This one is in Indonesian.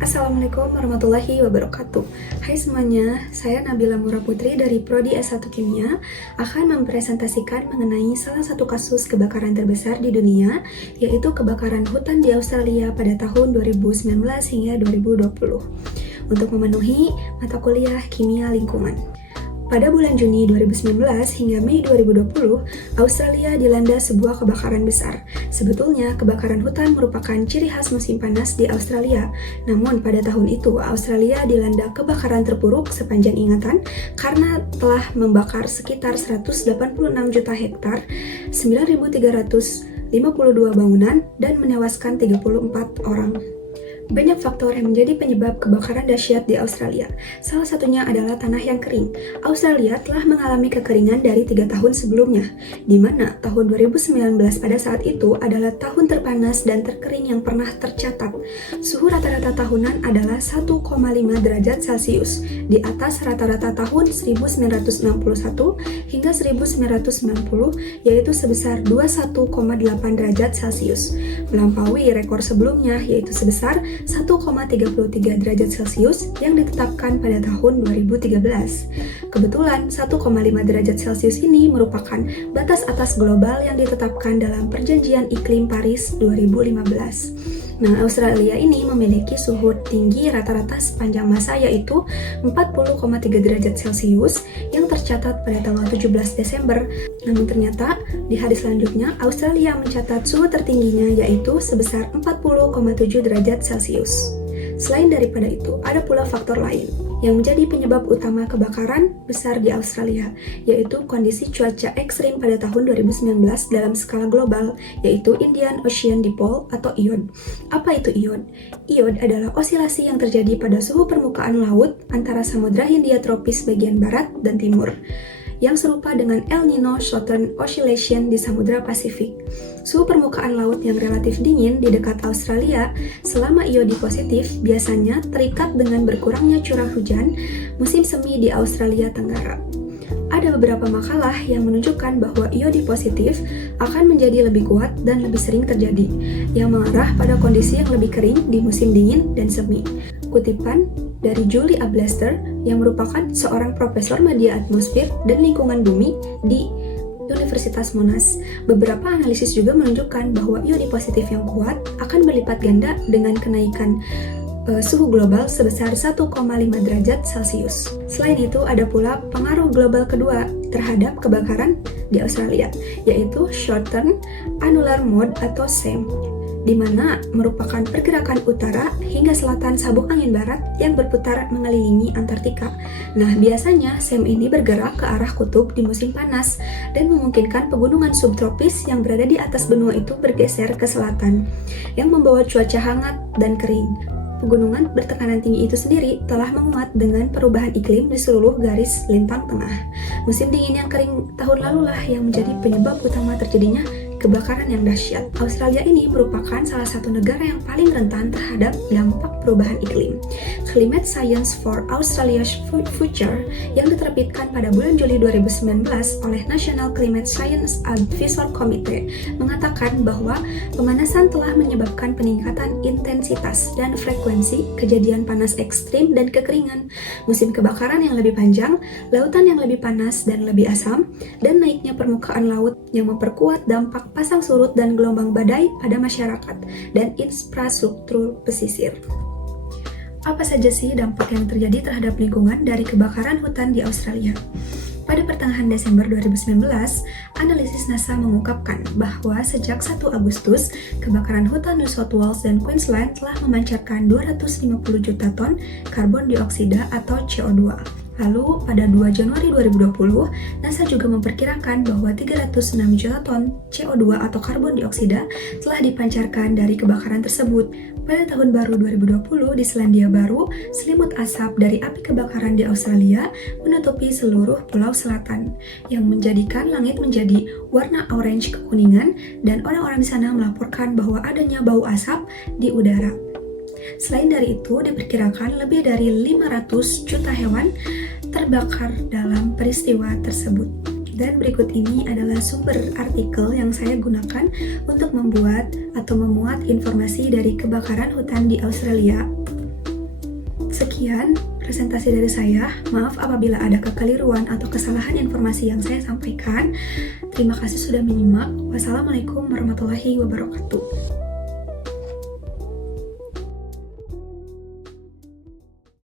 Assalamualaikum warahmatullahi wabarakatuh. Hai semuanya, saya Nabila Mura Putri dari Prodi S1 Kimia akan mempresentasikan mengenai salah satu kasus kebakaran terbesar di dunia, yaitu kebakaran hutan di Australia pada tahun 2019 hingga 2020 untuk memenuhi mata kuliah Kimia Lingkungan. Pada bulan Juni 2019 hingga Mei 2020, Australia dilanda sebuah kebakaran besar. Sebetulnya, kebakaran hutan merupakan ciri khas musim panas di Australia. Namun, pada tahun itu, Australia dilanda kebakaran terburuk sepanjang ingatan karena telah membakar sekitar 186 juta hektar, 9.352 bangunan, dan menewaskan 34 orang. Banyak faktor yang menjadi penyebab kebakaran dahsyat di Australia. Salah satunya adalah tanah yang kering. Australia telah mengalami kekeringan dari 3 tahun sebelumnya, di mana tahun 2019 pada saat itu adalah tahun terpanas dan terkering yang pernah tercatat. Suhu rata-rata tahunan adalah 1,5 derajat Celcius, di atas rata-rata tahun 1961 hingga 1990, yaitu sebesar 21,8 derajat Celcius, melampaui rekor sebelumnya yaitu sebesar 1,33 derajat Celcius yang ditetapkan pada tahun 2013. Kebetulan 1,5 derajat Celcius ini merupakan batas atas global yang ditetapkan dalam Perjanjian Iklim Paris 2015. Nah, Australia ini memiliki suhu tinggi rata-rata sepanjang masa yaitu 40,3 derajat Celcius yang tercatat pada tanggal 17 Desember. Namun ternyata di hari selanjutnya Australia mencatat suhu tertingginya yaitu sebesar 40,7 derajat Celcius. Selain daripada itu, ada pula faktor lain yang menjadi penyebab utama kebakaran besar di Australia, yaitu kondisi cuaca ekstrim pada tahun 2019 dalam skala global, yaitu Indian Ocean Dipole atau IOD. Apa itu IOD? IOD adalah osilasi yang terjadi pada suhu permukaan laut antara Samudra Hindia tropis bagian barat dan timur, yang serupa dengan El Nino Southern Oscillation di Samudra Pasifik. Suhu permukaan laut yang relatif dingin di dekat Australia selama iodi positif biasanya terikat dengan berkurangnya curah hujan musim semi di Australia Tenggara. Ada beberapa makalah yang menunjukkan bahwa iodi positif akan menjadi lebih kuat dan lebih sering terjadi, yang mengarah pada kondisi yang lebih kering di musim dingin dan semi. Kutipan dari Julie Ablaster yang merupakan seorang profesor media atmosfer dan lingkungan bumi di Universitas Monash. Beberapa analisis juga menunjukkan bahwa iodi positif yang kuat akan berlipat ganda dengan kenaikan suhu global sebesar 1,5 derajat Celcius. Selain itu, ada pula pengaruh global kedua terhadap kebakaran di Australia, yaitu Short-Term Annular Mode atau SAM, di mana merupakan pergerakan utara hingga selatan sabuk angin barat yang berputar mengelilingi Antartika. Nah, biasanya SAM ini bergerak ke arah kutub di musim panas dan memungkinkan pegunungan subtropis yang berada di atas benua itu bergeser ke selatan, yang membawa cuaca hangat dan kering. Pegunungan bertekanan tinggi itu sendiri telah menguat dengan perubahan iklim di seluruh garis lintang tengah. Musim dingin yang kering tahun lalulah yang menjadi penyebab utama terjadinya kebakaran yang dahsyat. Australia ini merupakan salah satu negara yang paling rentan terhadap dampak perubahan iklim. Climate Science for Australia's Future yang diterbitkan pada bulan Juli 2019 oleh National Climate Science Advisory Committee mengatakan bahwa pemanasan telah menyebabkan peningkatan intensitas dan frekuensi kejadian panas ekstrim dan kekeringan, musim kebakaran yang lebih panjang, lautan yang lebih panas dan lebih asam, dan naiknya permukaan laut yang memperkuat dampak pasang surut dan gelombang badai pada masyarakat dan infrastruktur pesisir. Apa saja sih dampak yang terjadi terhadap lingkungan dari kebakaran hutan di Australia? Pada pertengahan Desember 2019, analisis NASA mengungkapkan bahwa sejak 1 Agustus, kebakaran hutan New South Wales dan Queensland telah memancarkan 250 juta ton karbon dioksida atau CO2. Lalu, pada 2 Januari 2020, NASA juga memperkirakan bahwa 306 juta ton CO2 atau karbon dioksida telah dipancarkan dari kebakaran tersebut. Pada tahun baru 2020, di Selandia Baru, selimut asap dari api kebakaran di Australia menutupi seluruh pulau selatan, yang menjadikan langit menjadi warna orange kekuningan, dan orang-orang di sana melaporkan bahwa adanya bau asap di udara. Selain dari itu, diperkirakan lebih dari 500 juta hewan terbakar dalam peristiwa tersebut. Dan berikut ini adalah sumber artikel yang saya gunakan untuk membuat atau memuat informasi dari kebakaran hutan di Australia. Sekian presentasi dari saya. Maaf apabila ada kekeliruan atau kesalahan informasi yang saya sampaikan. Terima kasih sudah menyimak. Wassalamualaikum warahmatullahi wabarakatuh.